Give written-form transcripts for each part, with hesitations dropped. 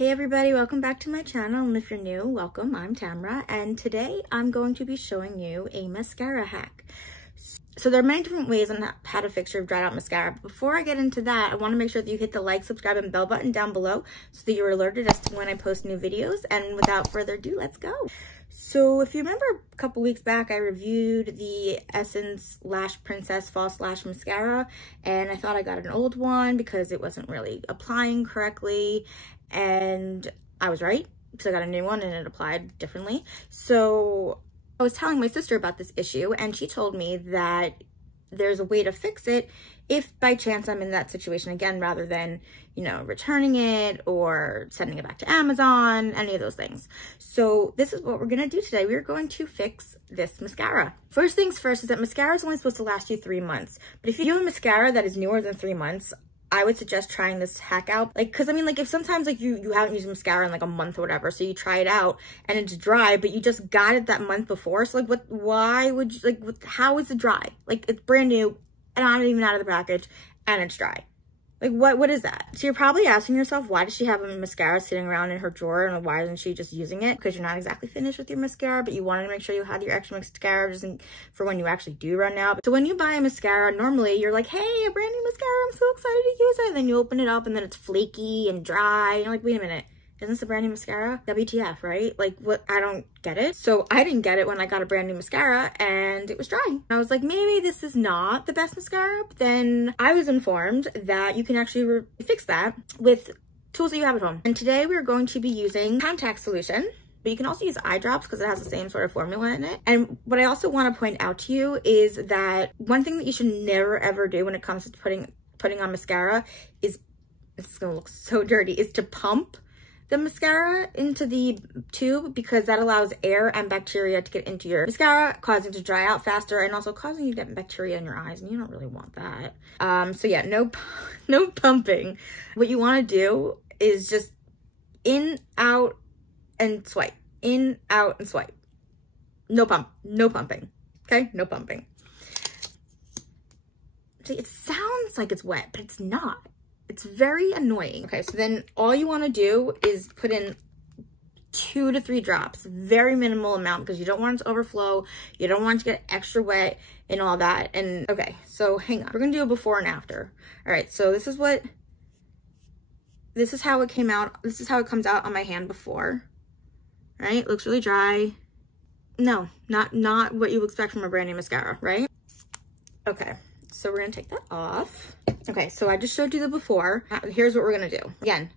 Hey everybody, welcome back to my channel, and if you're new, welcome. I'm Tamara, and today I'm going to be showing you a mascara hack. So there are many different ways on how to fix your dried out mascara. But before I get into that, I want to make sure that you hit the like, subscribe, and bell button down below so that you're alerted as to when I post new videos. And without further ado, let's go. So if you remember a couple weeks back, I reviewed the Essence Lash Princess False Lash Mascara, and I thought I got an old one because it wasn't really applying correctly, and I was right, because I got a new one and it applied differently. So I was telling my sister about this issue, and she told me that there's a way to fix it if by chance I'm in that situation again, rather than, you know, returning it or sending it back to Amazon, any of those things. So this is what we're gonna do today. We're going to fix this mascara. First things first is that mascara is only supposed to last you 3 months. But if you do a mascara that is newer than 3 months, I would suggest trying this hack out. Like, cause I mean, like if sometimes like you haven't used mascara in like a month or whatever, so you try it out and it's dry, but you just got it that month before. So like why would you, like, how is it dry? Like it's brand new and not even out of the package and it's dry. Like what is that? So you're probably asking yourself, why does she have a mascara sitting around in her drawer, and why isn't she just using it? Because you're not exactly finished with your mascara, but you wanted to make sure you had your extra mascara just for when you actually do run out. So when you buy a mascara, normally you're like, hey, a brand new mascara, I'm so excited to use it. And then you open it up and then it's flaky and dry. And you're like, wait a minute, isn't this a brand new mascara? WTF, right? Like what? I don't get it. So I didn't get it when I got a brand new mascara and it was dry. I was like, maybe this is not the best mascara. But then I was informed that you can actually fix that with tools that you have at home. And today we're going to be using contact solution, but you can also use eye drops because it has the same sort of formula in it. And what I also want to point out to you is that one thing that you should never ever do when it comes to putting on mascara is, it's gonna look so dirty, is to pump the mascara into the tube, because that allows air and bacteria to get into your mascara, causing it to dry out faster and also causing you to get bacteria in your eyes, and you don't really want that. So yeah, no pumping. What you want to do is just in, out, and swipe. In, out, and swipe. No pumping. Okay, no pumping. See, it sounds like it's wet, but it's not. It's very annoying. Okay, so then all you want to do is put in 2 to 3 drops, very minimal amount, because you don't want it to overflow. You don't want it to get extra wet and all that. And okay, so hang on. We're gonna do a before and after. All right, so this is how it came out. This is how it comes out on my hand before. Right, looks really dry. No, not what you expect from a brand new mascara, right? Okay, so we're gonna take that off. Okay, so I just showed you the before. Here's what we're gonna do. Again,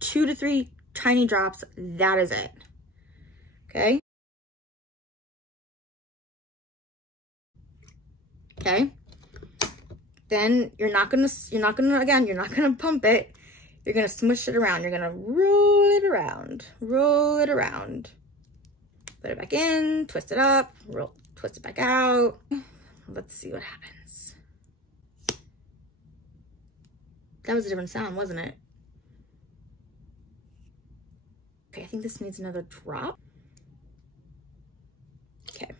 2 to 3 tiny drops, that is it. Okay? Okay. Then you're not gonna pump it. You're gonna smush it around. You're gonna roll it around. Put it back in, twist it up, twist it back out. Let's see what happens. That was a different sound, wasn't it? Okay, I think this needs another drop. Okay.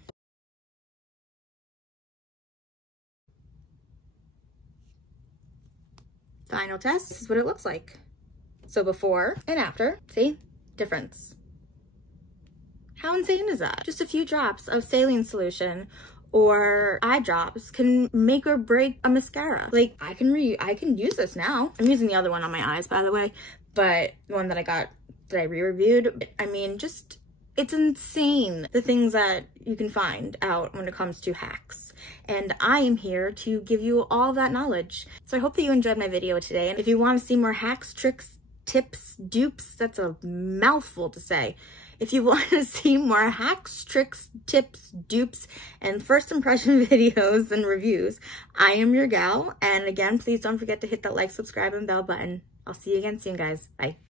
Final test, this is what it looks like. So before and after, see? Difference. How insane is that? Just a few drops of saline solution or eye drops can make or break a mascara. Like I can use this now. I'm using the other one on my eyes, by the way, but the one that I re-reviewed. I mean, just, it's insane the things that you can find out when it comes to hacks. And I am here to give you all that knowledge. So I hope that you enjoyed my video today. And if you want to see more hacks, tricks, tips, dupes, that's a mouthful to say. If you want to see more hacks, tricks, tips, dupes, and first impression videos and reviews, I am your gal. And again, please don't forget to hit that like, subscribe, and bell button. I'll see you again soon, guys. Bye.